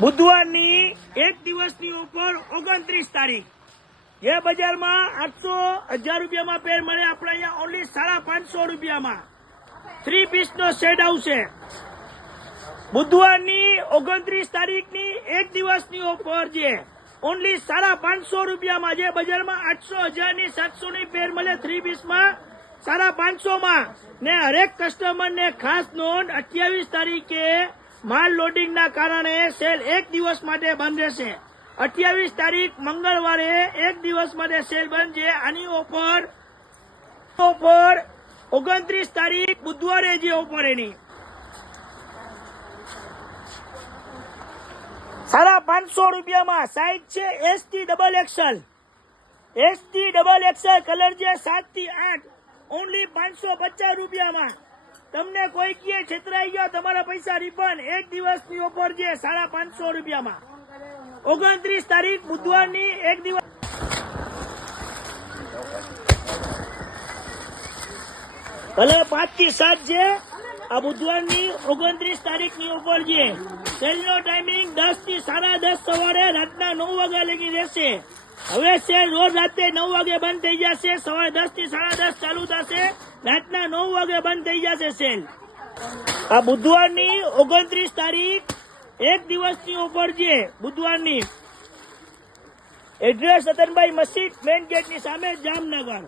બુધવારની એક દિવસની ઓફર 29 તારીખ જે બજારમાં 800-1000 રૂપિયામાં પેર મળે આપણે અહીંયા ઓનલી 550 રૂપિયામાં 3 પીસનો સેટ આવશે। બુધવારની 29 તારીખની એક દિવસની ઓફર છે ઓનલી 550 રૂપિયામાં જે બજારમાં 800-1000 ની 700 ની પેર મળે 3 પીસમાં 550 માં ને હરેક કસ્ટમર ને ખાસ નોંધ 28 તારીખે માલ લોડિંગ ના કારણે સેલ એક દિવસ માટે બંધ રહેશે। 28 તારીખ મંગળવારે એક દિવસ માટે સેલ બંધ છે। આની ઓફર 29 તારીખ બુધવારે જે ઓફર એની 550 રૂપિયામાં સાઇઝ છે ST XXL કલર છે 7 થી 8 ઓનલી 550 રૂપિયામાં। તમને કોઈ કહે છેતરાઈ ગયો તમારા પૈસા રિફંડ એક દિવસની ઓફર છે 550 રૂપિયામાં 29 તારીખ બુધવારની એક દિવસ ભલે 5 થી 7 છે। આ બુધવારની 29 તારીખની ઓફર છે। સેલનો ટાઈમિંગ 10 થી 10:30 સવારે રાતના 9 વાગ્યા લગી રહેશે। હવે સેલ રોજ રાતે 9 વાગે બંધ થઈ જશે। સવારે 10 થી 10:30 ચાલુ થશે, રાતના 9 વાગે બંધ થઈ જશે સેલ। આ બુધવારની 29 તારીખ એક દિવસની ઓફર છે બુધવારની। એડ્રેસ રતનભાઈ મસ્જિદ મેઇન ગેટની સામે જામનગર।